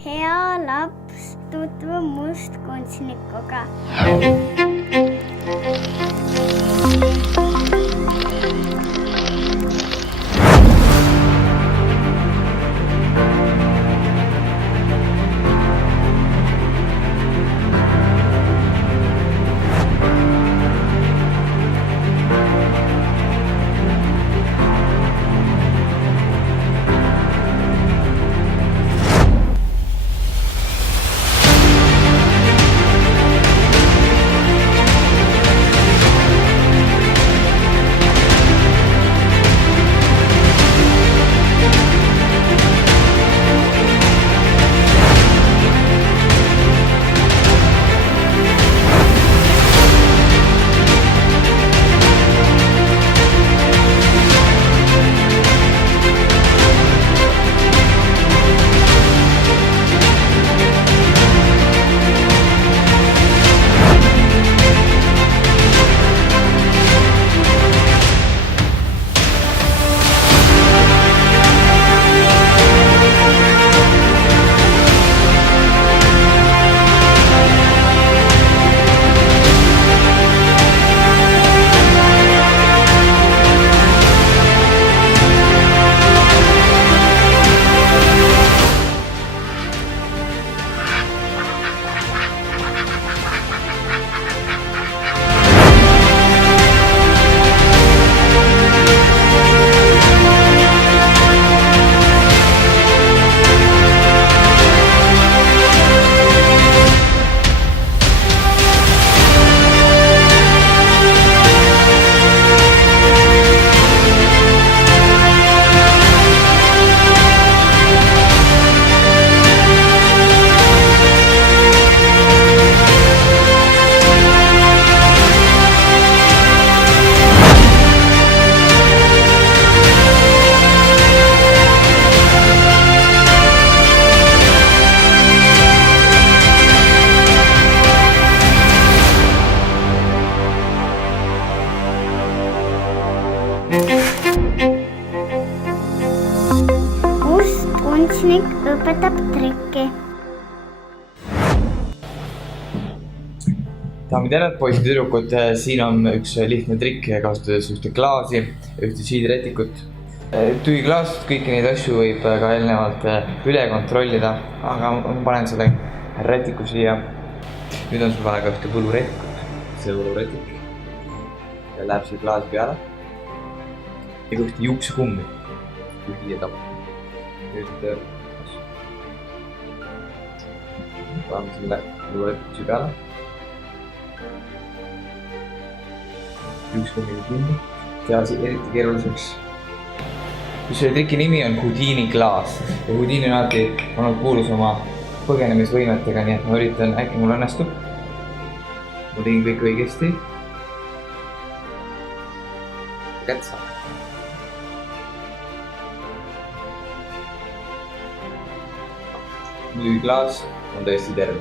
Hea laps tutvub mustkunstnikuga. Mustkunstnik õpetab trikki. Daamid ja poisid ja tüdrukud, siin on üks lihtne trikk, kasutades ühte klaasi, ühte siidretikut. Tühi klaasist kõiki neid asju võib ka eelnevalt üle kontrollida, aga ma panen selle retiku siia. Nüüd on sul vaja ka ühte võluretikut. See võluretik läheb siia klaasi peale ja ka ühte juuksekummi, kui hiie tapab. Nüüd paneme selle võluretikuse peale. Juukskummiga kinni, teha see eriti keeruliseks. Selle triki nimi on Houdini klaas ja Houdini on alati olnud kuulus oma põgenemisvõimetega, nii et ma üritan, äkki mul õnnestub. Ma tegin kõik õigesti. Kätt saab. Muidugi klaas on täiesti terve.